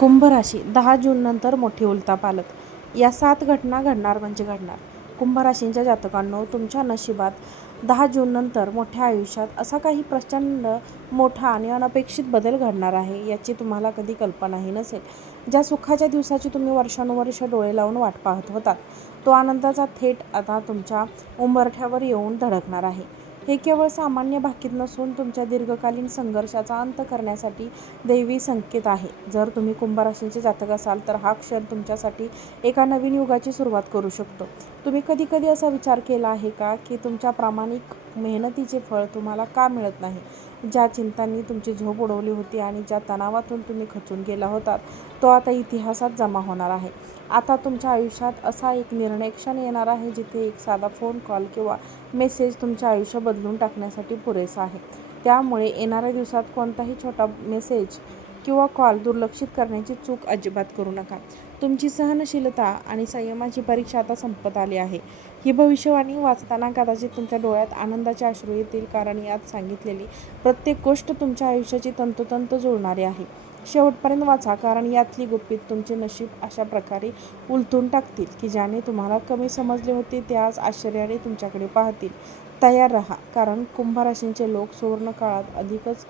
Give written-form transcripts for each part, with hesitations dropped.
कुंभ राशी 10 जूननंतर मोठी उलथापालथ. या 7 घटना घडणार म्हणजे घडणार. कुंभ राशींच्या जातकांनो, तुमच्या नशिबात 10 जूननंतर मोठ्या आयुष्यात असा काही प्रचंड मोठा आणि अनपेक्षित बदल घडणार आहे, याची तुम्हाला कधी कल्पनाही नसेल. ज्या सुखाच्या दिवसाची तुम्ही वर्षानुवर्ष डोळे लावून वाट पाहत होतात, तो आनंदाचा थेट आता तुमच्या उंबरठ्यावर येऊन धडकणार आहे. हे केवळ सामान्य भाकीत नसून तुमच्या दीर्घकालीन संघर्षाचा अंत करण्यासाठी दैवी संकेत आहे. जर तुम्ही कुंभ राशीचे जातक असाल तर हा क्षण तुमच्यासाठी एका नवीन युगाची सुरुवात करू शकतो. तुम्ही कधी कधी असा विचार केला आहे का की तुमच्या प्रामाणिक मेहनतीचे फळ तुम्हाला का मिळत नाही? ज्या चिंतांनी तुमची झोप उडवली होती आणि ज्या तणावातून तुम्ही खचून गेला होतात, तो आता इतिहासात जमा होणार आहे. आता तुमच्या आयुष्यात असा एक निर्णय क्षण येणार आहे जिथे एक साधा फोन कॉल किंवा मेसेज तुमचे आयुष्य बदलून टाकण्यासाठी पुरेसा आहे. त्यामुळे येणाऱ्या दिवसात कोणताही छोटा मेसेज किंवा कॉल दुर्लक्षित करण्याची चूक अजिबात करू नका. तुमची सहनशीलता आणि संयमाची परीक्षा आता संपत आली आहे. ही भविष्यवाणी वाचताना कदाचित तुमच्या डोळ्यात आनंदाचे अश्रू येतील, कारण यात सांगितलेली प्रत्येक गोष्ट तुमच्या आयुष्याची तंतोतंत जुळणारी आहे. शेवटपर्यंत वाचा, कारण यातली गुपित तुमचे नशीब अशा प्रकारे उलथून टाकतील की ज्याने तुम्हाला कमी समजले होते ते आज आश्चर्याने तुमच्याकडे पाहतील. तयार राहा, कारण कुंभ राशींचे लोक सुवर्ण काळात अधिकच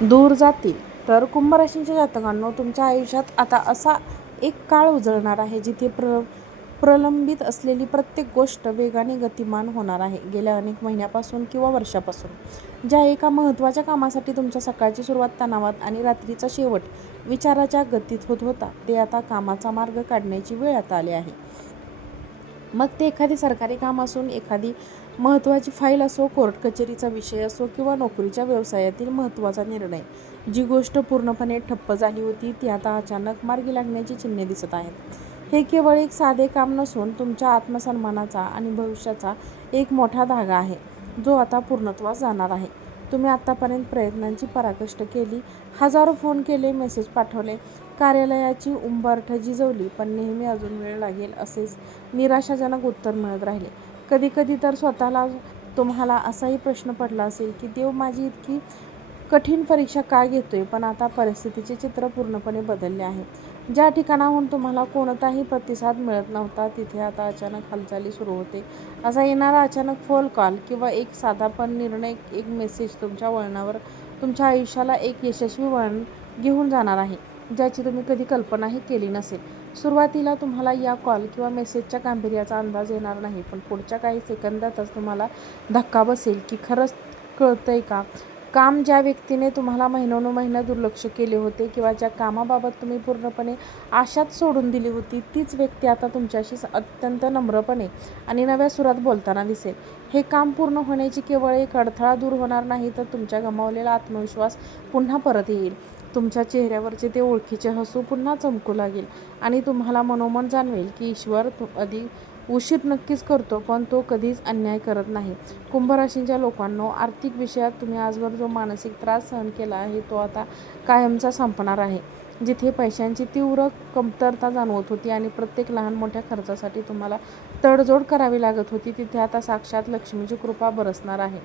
दूर जातील. तर कुंभ राशींच्या जातकांनो, तुमच्या आयुष्यात आता असा एक काळ उजळणार आहे जिथे प्रलंबित असलेली प्रत्येक गोष्ट वेगाने गतिमान होणार आहे. गेल्या अनेक महिन्यापासून किंवा वर्षापासून ज्या एका महत्त्वाच्या कामासाठी तुमच्या सकाळची सुरुवात तणावात आणि रात्रीचा शेवट विचाराच्या गतीत होत होता, ते आता कामाचा मार्ग काढण्याची वेळ आता आली आहे. मग ते एखादी सरकारी काम असून, एखादी महत्त्वाची फाईल असो, कोर्ट कचेरीचा विषय असो किंवा नोकरीच्या व्यवसायातील महत्त्वाचा निर्णय. जी गोष्ट पूर्णपणे ठप्प झाली होती ती आता अचानक मार्गी लागण्याची चिन्हे दिसत आहेत. हे केवळ एक साधे काम नसून तुमच्या आत्मसन्मानाचा आणि भविष्याचा एक मोठा धागा आहे, जो आता पूर्णत्वास जाणार आहे. तुम्ही आत्तापर्यंत प्रयत्नांची पराकाष्ठा केली, हजारो फोन केले, मेसेज पाठवले, कार्यालयाची उंबरठ झिजवली, पण नेहमी अजून वेळ लागेल असेच निराशाजनक उत्तर मिळत राहिले. कधी कधी तर तुम्हाला असाही प्रश्न पडला असेल की देव माझी इतकी कठीण परीक्षा का घेतोय? पण आता परिस्थितीचे चित्र पूर्णपणे बदलले आहे. ज्या ठिकाणाहून तुम्हाला कोणताही प्रतिसाद मिळत नव्हता, तिथे आता अचानक हालचाली सुरू होते. असा येणारा अचानक फोन कॉल किंवा एक साधा पण निर्णय, एक मेसेज तुमच्या आयुष्याला एक यशस्वी वळण घेऊन जाणार आहे, ज्याची तुम्ही कधी कल्पनाही केली नसेल. सुरुवातीला तुम्हाला या कॉल किंवा मेसेजच्या गांभीर्याचा अंदाज येणार नाही, पण पुढच्या काही सेकंदातच तुम्हाला धक्का बसेल की खरंच कळतंय का? काम ज्या व्यक्तीने तुम्हाला महिनोन्महिने दुर्लक्ष केले होते किंवा ज्या कामाबाबत तुम्ही पूर्णपणे आशाच सोडून दिली होती, तीच व्यक्ती आता तुमच्याशी अत्यंत नम्रपणे आणि नव्या सुरात बोलताना दिसेल. हे काम पूर्ण होण्याची केवळ एक अडथळा दूर होणार नाही, तर तुमचा गमावलेला आत्मविश्वास पुन्हा परत येईल. तुमच्या चेहऱ्यावरचे ते ओळखीचे हसू पुन्हा चमकू लागेल आणि तुम्हाला मनोमन जाणवेल की ईश्वर अधिक उशीर नक्कीच करतो, पण तो कधीच अन्याय करत नाही. कुंभ राशींच्या लोकांनो, आर्थिक विषयात तुम्ही आजवर जो मानसिक त्रास सहन केला आहे, तो आता कायमचा संपणार आहे. जिथे पैशांची तीव्र कमतरता जाणवत होती आणि प्रत्येक लहान मोठ्या खर्चासाठी तुम्हाला तडजोड करावी लागत होती, तिथे आता साक्षात लक्ष्मीची कृपा बरसणार आहे.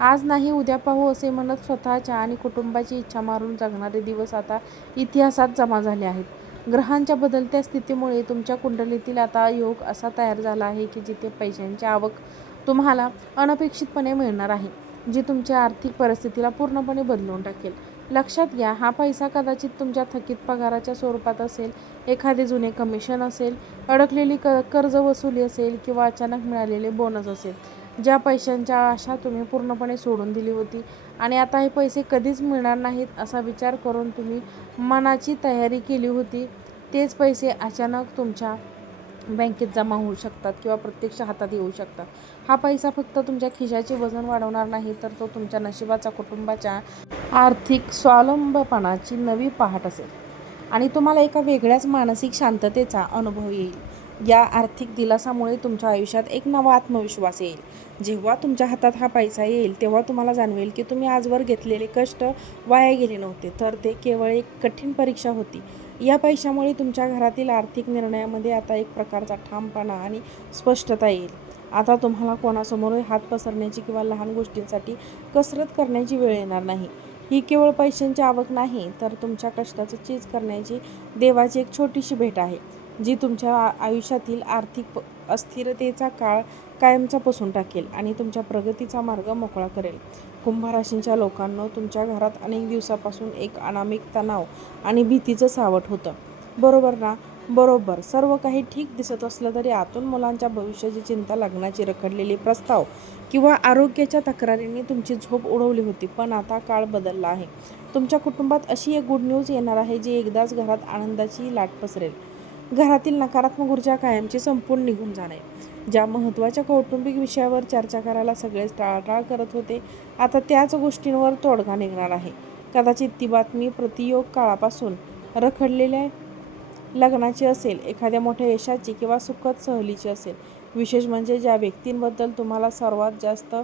आज नाही उद्या पाहू असे म्हणत स्वतःच्या आणि कुटुंबाची इच्छा मारून जगणारे दिवस आता इतिहासात जमा झाले आहेत. ग्रहांच्या बदलत्या स्थितीमुळे तुमच्या कुंडलीतील आता योग असा तयार झाला आहे की जिथे पैशांची आवक तुम्हाला अनपेक्षितपणे मिळणार आहे, जी तुमच्या आर्थिक परिस्थितीला पूर्णपणे बदलून टाकेल. लक्षात घ्या, हा पैसा कदाचित तुमच्या थकीत पगाराच्या स्वरूपात असेल, एखादे जुने कमिशन असेल, अडकलेली कर्ज वसुली असेल किंवा अचानक मिळालेले बोनस असेल. ज्या पैशांच्या आशा तुम्ही पूर्णपणे सोडून दिली होती आणि आता हे पैसे कधीच मिळणार नाहीत असा विचार करून तुम्ही मनाची तयारी केली होती, तेच पैसे अचानक तुमच्या बँकेत जमा होऊ शकतात किंवा प्रत्यक्ष हातात येऊ शकतात. हा पैसा फक्त तुमच्या खिशाचे वजन वाढवणार नाही, तर तो तुमच्या नशिबाचा, कुटुंबाच्या आर्थिक स्वावलंबपणाची नवी पहाट असेल आणि तुम्हाला एका वेगळ्याच मानसिक शांततेचा अनुभव येईल. या आर्थिक दिलासामुळे तुमच्या आयुष्यात एक नवा आत्मविश्वास येईल. जेव्हा तुमच्या हातात हा पैसा येईल, तेव्हा तुम्हाला जाणवेल की तुम्ही आजवर घेतलेले कष्ट वाया गेले नव्हते, तर ते केवळ एक कठीण परीक्षा होती. या पैशामुळे तुमच्या घरातील आर्थिक निर्णयामध्ये आता एक प्रकारचा ठामपणा आणि स्पष्टता येईल. आता तुम्हाला कोणासमोरही हात पसरण्याची किंवा लहान गोष्टींसाठी कसरत करण्याची वेळ येणार नाही. ही केवळ पैशांची आवक नाही, तर तुमच्या कष्टाचं चीज करण्याची देवाची एक छोटीशी भेट आहे, जी तुमच्या आयुष्यातील आर्थिक अस्थिरतेचा काळ कायमचा पुसून टाकेल आणि तुमच्या प्रगतीचा मार्ग मोकळा करेल. कुंभ राशींच्या लोकांनो, तुमच्या घरात अनेक दिवसापासून एक अनामिक तणाव आणि भीतीचं सावट होतं. बरोबर ना? बरोबर. सर्व काही ठीक दिसत असलं तरी आतून मुलांच्या भविष्याची चिंता, लग्नाची रखडलेली प्रस्ताव किंवा आरोग्याच्या तक्रारींनी तुमची झोप उडवली होती. पण आता काळ बदलला आहे. तुमच्या कुटुंबात अशी एक गुड न्यूज येणार आहे, जी एकदाच घरात आनंदाची लाट पसरेल. घरातील नकारात्मक ऊर्जा कायमची संपूर्ण निघून जाणे. ज्या महत्त्वाच्या कौटुंबिक विषयावर चर्चा करायला सगळेच टाळाटाळ करत होते, आता त्याच गोष्टींवर तोडगा निघणार आहे. कदाचित ती बातमी प्रतियोग काळापासून रखडलेल्या लग्नाची असेल, एखाद्या मोठ्या यशाची किंवा सुखद सहलीची असेल. विशेष म्हणजे ज्या व्यक्तींबद्दल तुम्हाला सर्वात जास्त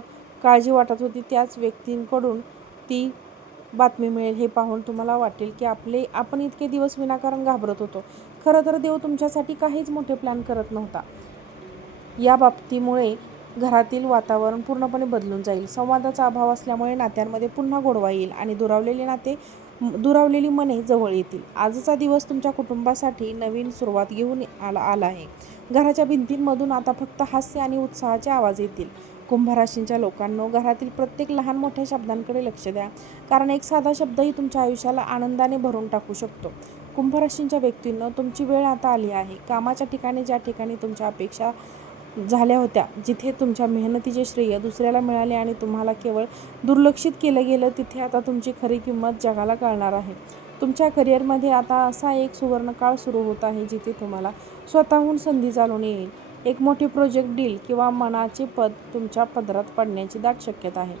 काळजी वाटत होती, त्याच व्यक्तींकडून ती बातमी मिळेल. हे पाहून तुम्हाला वाटेल की आपण इतके दिवस विनाकारण घाबरत होतो. खरं तर देव तुमच्यासाठी काहीच मोठे प्लॅन करत नव्हता. या बाबतीमुळे घरातील वातावरण पूर्णपणे बदलून जाईल. संवादाचा अभाव असल्यामुळे नात्यांमध्ये पुन्हा गोडवा येईल आणि दुरावलेली मने जवळ येतील. आजचा दिवस तुमच्या कुटुंबासाठी नवीन सुरुवात घेऊन आला आहे. घराच्या भिंतींमधून आता फक्त हास्य आणि उत्साहाचे आवाज येतील. कुंभ राशींच्या लोकांनो, घरातील प्रत्येक लहान मोठ्या शब्दांकडे लक्ष द्या, कारण एक साधा शब्दही तुमच्या आयुष्याला आनंदाने भरून टाकू शकतो. कुंभ राशींच्या व्यक्तींनो, तुमची वेळ आता आली आहे. कामाच्या ठिकाणी ज्या ठिकाणी तुमच्या अपेक्षा झाल्या होत्या, जिथे तुमच्या मेहनतीचे श्रेय दुसऱ्याला मिळाले आणि तुम्हाला केवळ दुर्लक्षित केलं गेलं, तिथे आता तुमची खरी किंमत जगाला कळणार आहे. तुमच्या करिअरमध्ये आता असा एक सुवर्णकाळ सुरू होत आहे, जिथे तुम्हाला स्वतःहून संधी चालून येईल. एक मोठी प्रोजेक्ट डील किंवा मनाचे पद तुमच्या पदरात पडण्याची दाट शक्यता आहे.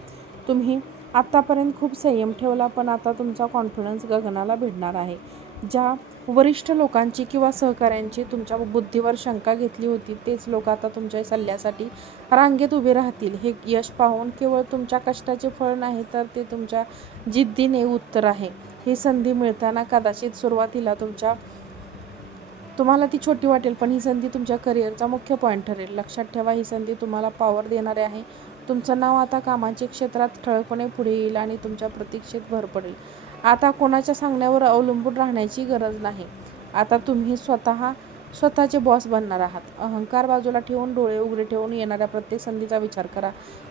तुम्ही आत्तापर्यंत खूप संयम ठेवला, पण आता तुमचा कॉन्फिडन्स गगनाला भिडणार आहे. ज्या वरिष्ठ लोकांची किंवा सहकाऱ्यांची तुमच्या बुद्धीवर शंका घेतली होती, तेच लोक आता तुमच्या सल्ल्यासाठी रांगेत उभे राहतील. हे यश पाहून केवळ तुमच्या कष्टाचे फळ नाही, तर ते तुमच्या जिद्दीने उत्तर आहे. ही संधी मिळताना कदाचित सुरुवातीला तुम्हाला ती छोटी वाटेल, पण ही संधी तुमच्या करिअरचा मुख्य पॉईंट ठरेल. लक्षात ठेवा, ही संधी तुम्हाला पॉवर देणारी आहे. तुमचं नाव आता कामाच्या क्षेत्रात ठळकपणे पुढे येईल आणि तुमच्या प्रतीक्षेत भर पडेल. आता कोणाच्या सांगण्यावर अवलंबून राहण्याची गरज नाही. आता तुम्ही स्वतःचे बॉस बनणार आहात. अहंकार बाजूला ठेवून डोळे उघडे ठेवून येणाऱ्या प्रत्येक संधीचा विचार करा.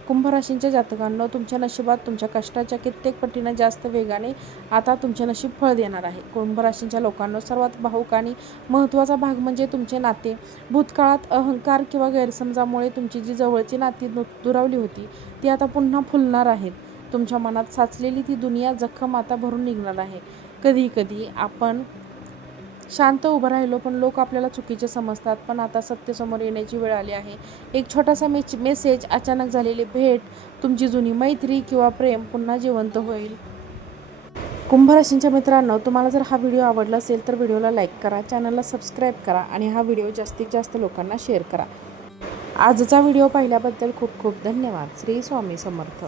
कुंभ राशींच्या जातकांनो, तुमच्या नशिबात तुमच्या कष्टाच्या कित्येक पटीने जास्त वेगाने आता तुमचे नशीब फळ देणार आहे. कुंभ राशींच्या लोकांनो, सर्वात भावुक आणि महत्त्वाचा भाग म्हणजे तुमचे नाते. भूतकाळात अहंकार किंवा गैरसमजामुळे तुमची जी जवळची नाती दुरावली होती, ती आता पुन्हा फुलणार आहेत. तुमच्या मनात साचलेली ती जुनी जखम आता भरून निघणार आहे. कधी आपण शांत उभं राहिलो, पण लोक आपल्याला चुकीचे समजतात. पण आता सत्य समोर येण्याची वेळ आली आहे. एक छोटासा मेसेज, अचानक झालेली भेट, तुमची जुनी मैत्री किंवा प्रेम पुन्हा जिवंत होईल. कुंभ राशींच्या मित्रांनो, तुम्हाला जर हा व्हिडिओ आवडला असेल तर व्हिडिओला लाईक करा, चॅनलला सबस्क्राईब करा आणि हा व्हिडिओ जास्तीत जास्त लोकांना शेअर करा. आजचा व्हिडिओ पाहिल्याबद्दल खूप खूप धन्यवाद. श्री स्वामी समर्थ.